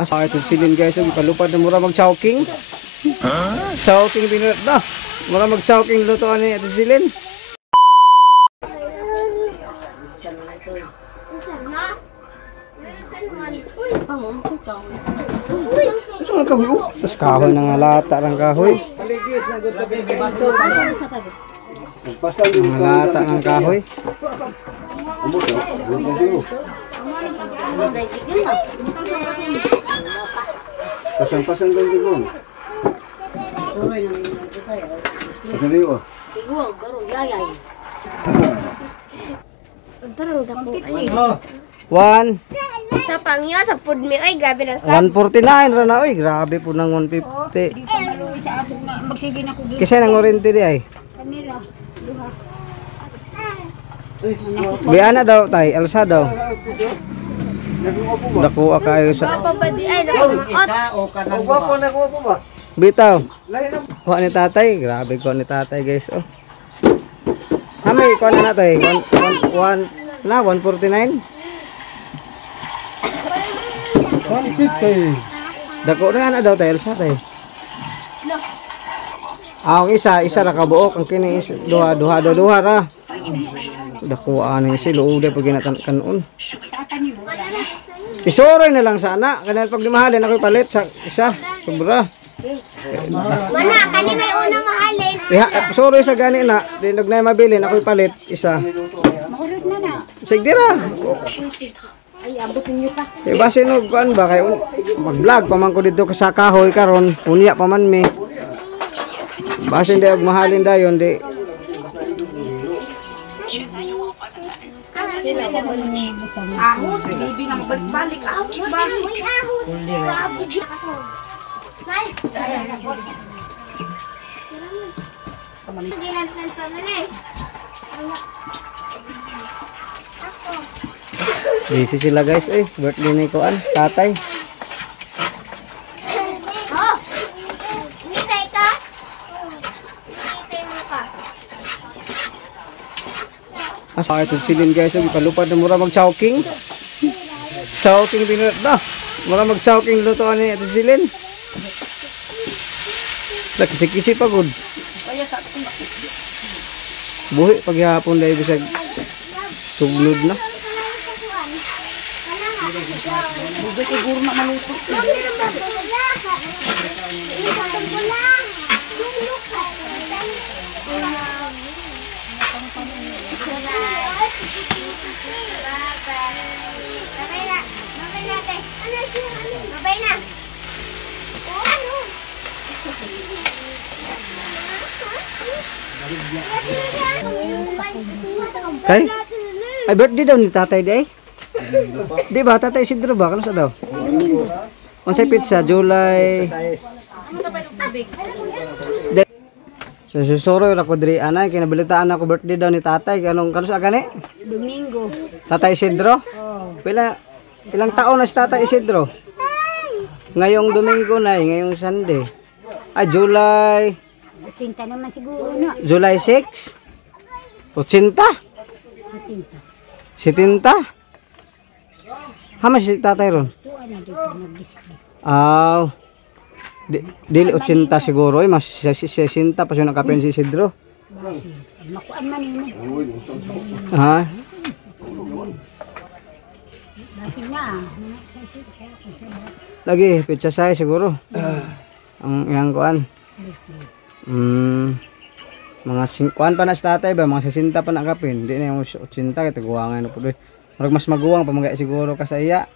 Asa ito silin guys, ipalupad na mura mag-chowking. Chowking binat na. Mura mag-chowking lutoan ni ito silin. Saan ka kahoy? Sus kahoy na nga lata ng kahoy. Mga lata ng kahoy. Pasang-pasang ganti ko. Pasang liwa. Igual, baru yayay. Turun ka po. One. Sa pangyo, sa food me, oy, grabe na sa. 149 ra na, oy, grabe po ng 150. Magsige na ko dito. Kasi nang oriente di ay. Kanila. Biana daw tay, Elsa daw. Dako kayo sa. Papa ba di ay Nakuha po ba? Bitaw. Kuha ni tatay, grabe kuha ni tatay guys, oh. Hamay kuha na natay, 149. 150. Dako na daw tay, Elsa tay. Ang isa ra kabuok, ang kini duha ra. Dako ani si luod pag ginatan-kanon. Isoroy na lang sana, kanal pag limahalin ako palit sa isa, sobra. Mana kani may una mahalin. Soroy sa gani na, di nagnay mabilin ako palit isa. Mahulog na na. Sigdira. Ay abot ninyo ka. Base no kuan ba kay mag-vlog pa man ko dito sa kahoy karon, unya pa man mi. Base hindi og mahalin dayon di. Ahos, bibi nga magbalik. Ahos ba? Busy sila guys, birthday ni kuan, tatay. Asa ito silin guys, ipalupad na mura mag-chowking. Chowking binat na. Mura mag-chowking lutoan ni ito silin. Kisi-kisi pagod. Buhi paghihapon dahil bisag tuglod na. Bugay siguro na maluto. Kay? Ay birthday daw ni tatay di ay? Di ba tatay Isidro ba? Kano sa daw? Unsay pizza? July. So susuro ra ko diri ana kinabalitaan ako birthday daw ni tatay kanong kano sa gani? Domingo. Tatay Isidro? Ilang taon na si tatay Isidro? Ngayong Domingo na, ngayong Sunday. Ay July. 80 naman siguro na. July 6? 80? 70? Hamas si tatay ron? Dili 80 siguro mas 60 pa siya nakapen si Isidro. Makuan man yun. Ha? Lagi, pizza size siguro. Ang yang kuan. Mga 50 pa na sa tatay ba, mga 60 pa na kapin. Hindi na yung 80 kaya taguwangan na po doon. Marag mas maguwang pa mga siguro ka sa iya.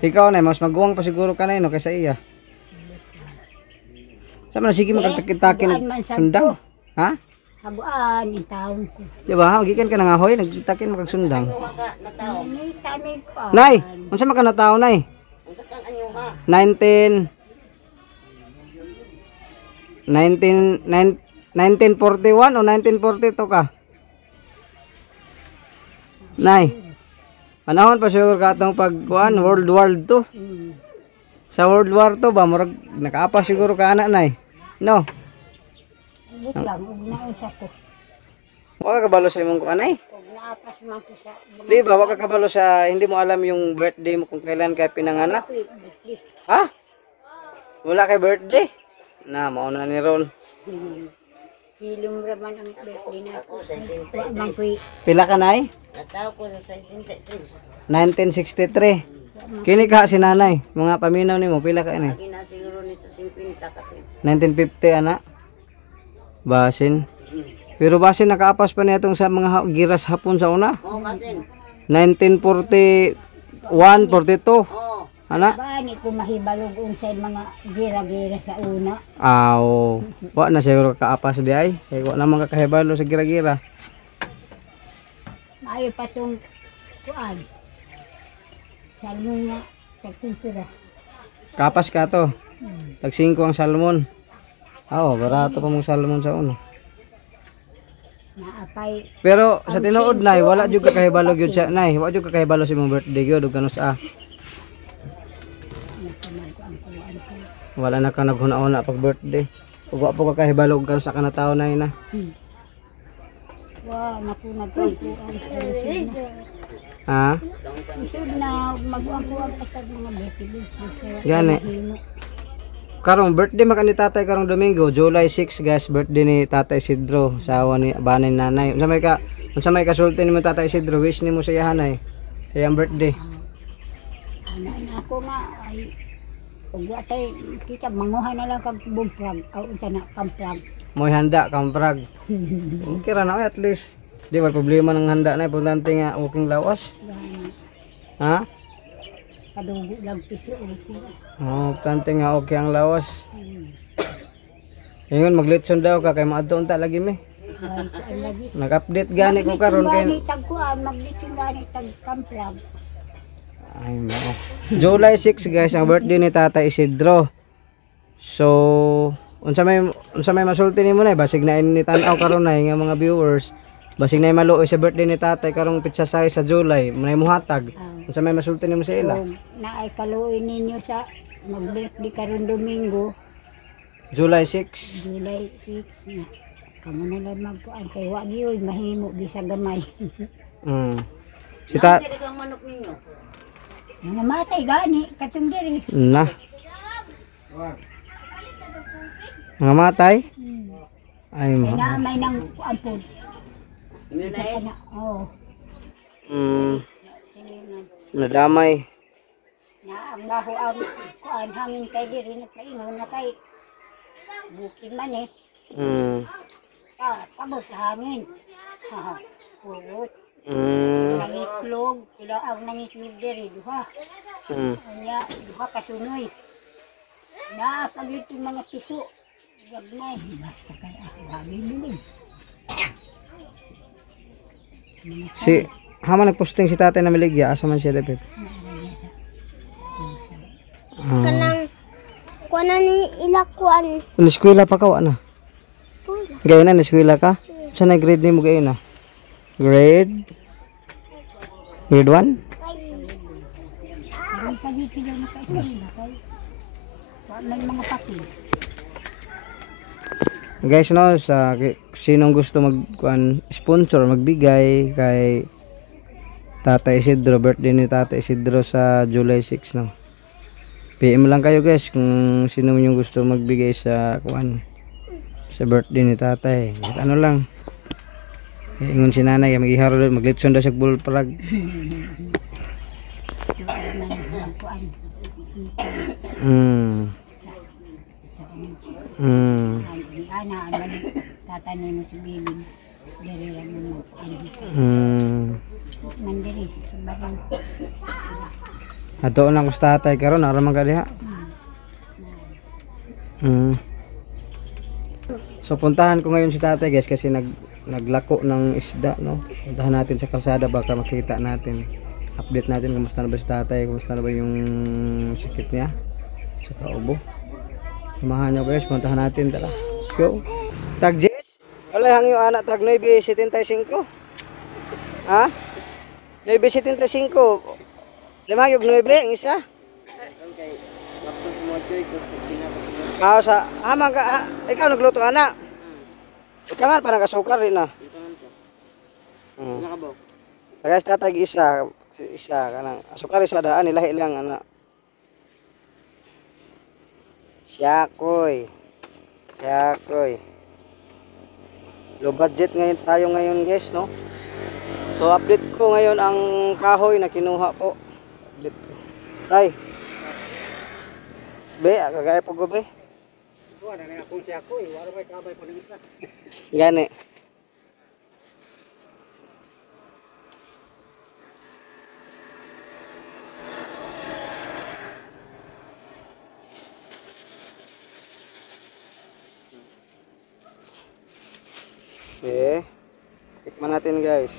Ikaw na, mas maguwang pa siguro ka na yun kaysa iya. Sama na sige magkatakin sundang. Ha? Habuan, yung taon ko. Diba, magikan ka na nga hoy, nagtakin magkagsundang. May pa. Nay, unsa man ka nataw nay? 1941 o 1942 ka? Nay. Panahon pa siguro ka itong pagkuhan, World War II. Sa World War II ba, murag nakaapa siguro ka anak nay? No? Buklang, naunsa ko. Wala ka balo sa imong kuhan ay? Apas man ko sa Di ba, wag ka kabalo sa, hindi mo alam yung birthday mo kung kailan ka pinanganak? Ha? Wala kay birthday? Na, mauna ni Ron. Hilom raman ang birthday na ako. Wa man ko'y Pila ka nay? Nataw ko sa 63. 1963. Kini ka si nanay. Mga paminaw ni mo, pila ka ini? Lagi na siguro ni sa 50 ka to. 1950 ana. Basin. Pero basin nakaapas pa niya itong sa mga giras hapon sa una. Oo, kasi. 1941, 42. Oo. Ana? ba ni ko mahibalog unsay mga gira-gira sa una. Aw. Wa na siguro kaapas di ay. Kaya wa naman kakahibalo sa gira-gira. Maayo pa tong kuan. Salmon nga sa kultura. Kapas ka to. Tag 5 ang salmon. Aw, barato pa mong salmon sa una. Naapay Pero sa tinuod nay, wala jud ka kahibalo gyud sa nay. Wa jud ka kahibalo sa imong birthday gyud ug kanus Wala na ka naghuna-una pag birthday. Ug wa po ka kahibalo ug kanus sa kanataw nay na. wa nakunag ko ang Ha? isod na mag-uang ko ang pasag mga birthday. Gani. Karong birthday man ni tatay karong Domingo, July 6 guys, birthday ni Tatay Isidro, sa awa ni banay nanay. Unsa may kasulti nimo Tatay Isidro, wish nimo sa iyahanay. Sa iyang birthday. Ana ako nga ay ug wa tay kita manguha na lang kag bumprag aw unsa na kamprag. Mo'y handa kamprag. Okay ra na at least. Di may problema ng handa na, importante nga walking lawas. Gani. Ha? Kadugo lang piso okay. Oh, importante nga okay ang lawas. Ingon maglitson daw ka kay maadto unta lagi mi. Ay kuan lagi. Nag-update gani ko karon kay Gani tag kuan maglitsin gani tag kamprag. ay mo. July 6 guys ang birthday ni Tatay Isidro. So, unsa may masulti nimo na basig na ni tan-aw karon na nga mga viewers. Basig na maluoy sa birthday ni Tatay karong pitsa sa July, may muhatag. Unsa may masulti nimo sa ila? Kung naay kaluoy ninyo sa mag-birthday karon Domingo, July 6. July 6 na. Kamo na lang magkuan kay wa gyud mahimo bisa gamay. Mm. Si ta Dili kang manok ninyo. Namatay gani katong diri. na. Mga matay? Ay Kay mo. naamay nang kuan po. Minais. Oh, Nadamay. na ang baho ang kuan hangin kay diri na kaingon na kay bukid man eh. Tabo sa hangin. Ha. Purot. Nangitlog, sila ang nangitlog diri duha. Kanya duha kasunoy. Na pagit yung mga piso. Gabnay. Basta kay ako hangin bilin. Si hama nagposting si Tatay na miligya asa man siya dapat. Kanang kuan ni ilakuan. Eskwela pa ka wa na. Gaya na eskwela ka? Sa na grade nimo gaya na? Grade 1? Ang pagit sila na kay kay. Wa may mga papel. Guys no, sa sinong gusto sponsor magbigay kay Tatay Isidro, birthday ni Tatay Isidro sa July 6 no. PM lang kayo guys kung sino yung gusto magbigay sa sa birthday ni Tatay. Ano lang. Ingon si nanay maghiharo maglitson daw sa bulprag. Ana tatanay mo si Bilin. Diri lang mo mandiri sa barang. Ato lang ko sa tatay karon ara man ka diha. So puntahan ko ngayon si tatay guys kasi naglako ng isda no. Puntahan natin sa kalsada baka makita natin. Update natin kumusta na ba si tatay, kumusta na ba yung sakit niya. Saka ubo. Samahan niyo guys, puntahan natin tara. Let's go. Tag Jess. Wala hang yung anak tag 9.75. Ha? 9.75. Lima yung 9 ang isa. Sa hamang ka, ikaw nagluto anak. Ikaw nga parang kasukar rin na. Guys, tatay isa kanang sukari sa daan ilahi lang ana. Siyakoy. Low budget ngayon tayo ngayon guys, no? So update ko ngayon ang kahoy na kinuha po. Update ko. Tay. Be, kagaya po go be. Wala na akong siyakoy. Wala may kabay pa ng isa. Gani. Okay. Tikman natin guys.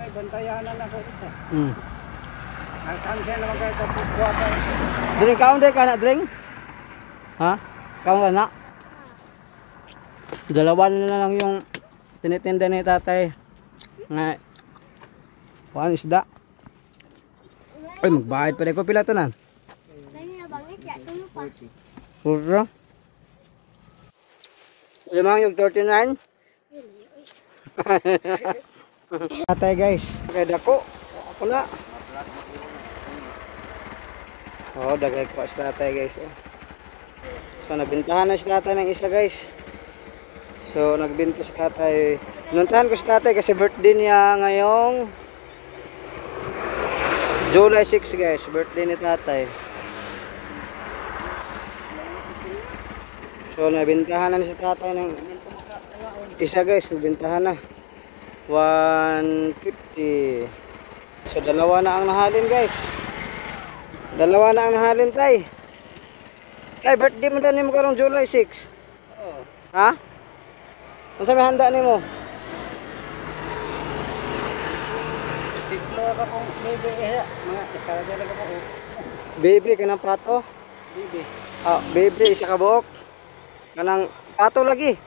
Ay, bantayanan ako ito. Hmm. Ang siya naman kayo kaputwa pa. Drink kaon de kana drink? Ha? Kaon ka na? Dalawa na lang yung tinitinda ni tatay. Nga. Kuan isda. Ay magbayad pa rin ko pila tanan. Puro. Limang yung 39. Tatay guys. Kaya dako. Ako na. Oh, dagay ko sa tatay guys. Oh. So nagbintahan na si tatay ng isa guys. So nagbinta si tatay. Pinuntahan ko si tatay kasi birthday niya ngayong July 6 guys. Birthday ni tatay. So nabintahan na si tatay ng isa guys. Nabintahan na 150. So dalawa na ang nahalin guys. Dalawa na ang nahalin tay. Tay, birthday mo din mo karong July 6. Oo. Ha? Ano sabi handa ni mo? Tiklo ka kung baby. Mga iskaraja lang ako. Baby, kanang pato. Baby. Ah, baby, isa ka buok. Kanang pato lagi.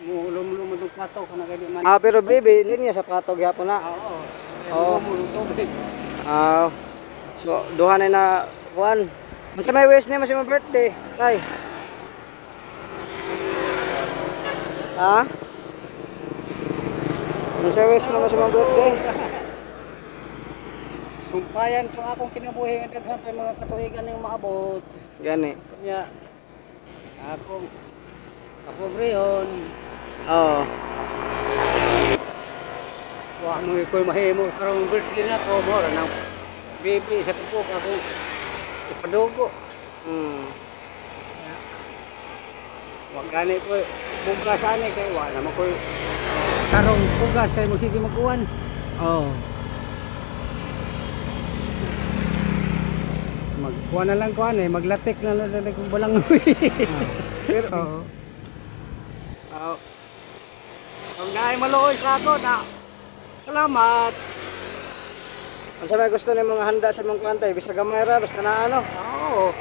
Mulong-mulong itong pato ka na kayo man. Ah, pero baby, linya sa pato gyapon na. Oo. Oo. Mulong-mulong. Ah, so duha na kuan. Unsa may wish ni mo sa birthday? Tay. Ha? Unsa wish mo sa birthday? Sumpayan so akong kinabuhi ang daghan pa mga katuigan ng maabot. Gani. Kanya ako breyon. Oo. Wa mo ikoy mahimo karong birthday na ko mo ra nang baby sa tupo ako ipadugo. Wa gani ko bugas ani kay wa na ko karong bugas kay mo sige magkuan. Oo. Magkuan na lang kuan maglatik na lang kung balangoy. Pero ang naay maluoy sa ako na salamat. Unsa may gusto ni mga handa sa mga kuantay bisa gamay ra basta na ano. Oo.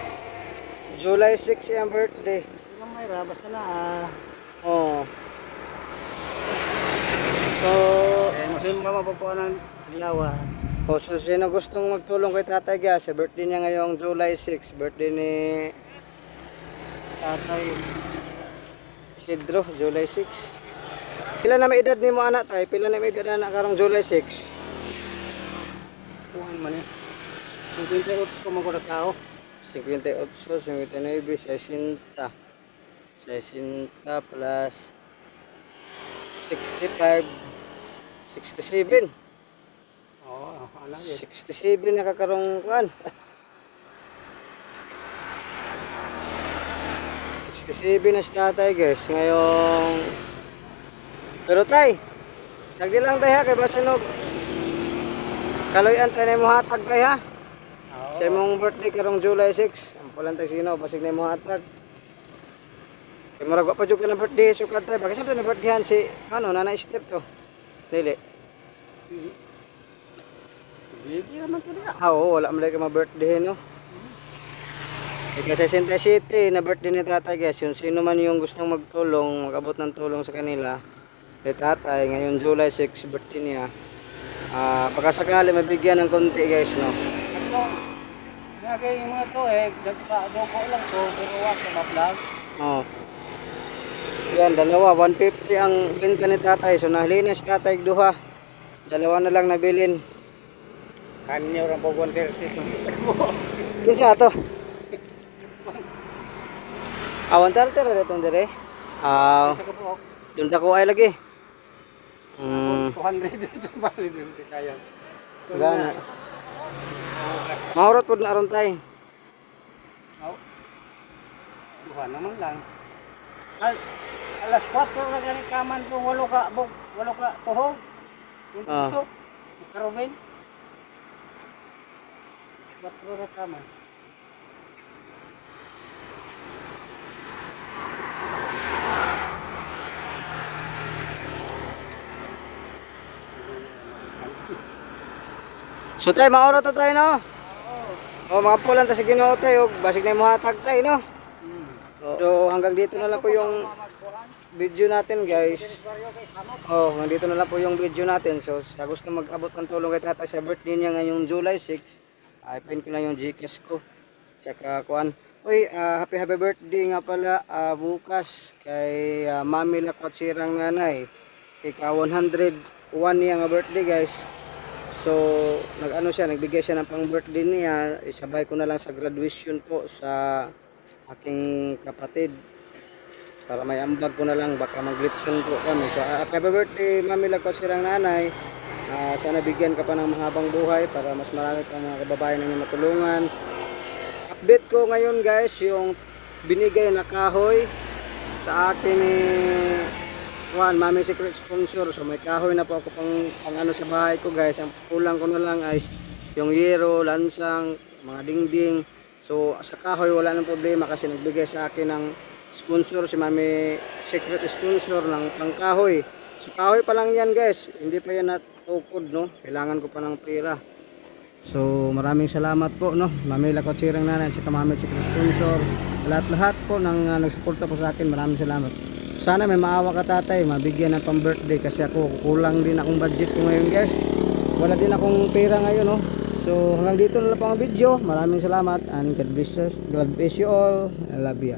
July 6 ang birthday. Gamay ra basta na Oo. So, masin pa mapupuan ng liyawa. so sino gustong magtulong kay Tatay Gas sa birthday niya ngayong July 6, birthday ni Tatay Isidro, July 6. Pila na may edad ni mo anak tay? Pila na may edad anak karong July 6? Kuhan man eh. 58 ko mga tao. 58, 59, 60. 60 plus 65, 67. Oo, alam eh. 67 na kakarong kuan. 67 na si tatay guys. Ngayong pero tay, sagdi lang tay ha kay basanog. Kaloyan tay na mo hatag tay ha. Sa imong birthday karong July 6. Ang pulan tay sino basig na mo hatag. Kay murag wa pa jud ka na birthday sukad tay. Bakit sa na birthdayhan si ano Nana Esther to? Dili. Baby naman ko na. Ah, oo, wala man ka ma-birthday no. Kasi sa City na birthday ni tatay guys, yung sino man yung gustong magtulong, magabot ng tulong sa kanila, kay tatay, ngayon July 6, birthday niya. Pagkasakali mabigyan ng konti guys no. Ano? Nagay yung mga to dagko lang to, pero wag sa ma-vlog. Oh. Yan, dalawa, 150 ang benta ni tatay. So nahilinis tatay duha. Dalawa na lang nabilin. Kanyo orang po 130. Sa buo. Kinsa ato? Awan tarter itong dire. Sa buo. Doon dako ay lagi. 200 dito pa rin hindi kaya. Gana. Mahurot pud na aron tay. Duha naman lang. Alas 4 na gani kaman ko walo ka tuhog. Ah. Karumen. 4 na kaman. So tay maurot na tayo no. O mga pulan ta sa Ginoo tayo, basig na mohatag tayo no. So hanggang dito na lang po yung video natin guys. Oh, nandito na lang po yung video natin. So sa gusto mag-abot ng tulong kay tatay sa birthday niya ngayong July 6, ay pin ko lang yung GCash ko. Tsaka kuan. Uy, happy birthday nga pala bukas kay Mami Lakot Sirang nanay. Ika 101 niya nga birthday guys. So nag-ano siya, nagbigay siya ng pang birthday niya. Isabay ko na lang sa graduation po sa aking kapatid. Para may ambag ko na lang, baka maglitson po kami. So happy birthday Mami Lakot Sirang nanay. Sana bigyan ka pa ng mahabang buhay para mas marami pa mga kababayan na matulungan. Update ko ngayon guys yung binigay na kahoy sa akin ni Mami Secret Sponsor. So may kahoy na po ako pang ano sa bahay ko guys. Ang kulang ko na lang ay yung yero, lansang, mga dingding. So sa kahoy wala nang problema kasi nagbigay sa akin ng sponsor si Mami Secret Sponsor ng pangkahoy. So kahoy pa lang yan guys, hindi pa yan natukod no. Kailangan ko pa ng pera. So maraming salamat po no, Mami Lakot Sirang nanay at Mami Secret Sponsor. Lahat-lahat po ng nagsuporta po sa akin, maraming salamat. Sana may maawa ka tatay, mabigyan ng pang birthday kasi ako kulang din akong budget ko ngayon guys. Wala din akong pera ngayon no. So hanggang dito na lang po ang video. Maraming salamat and God bless you all. I love you.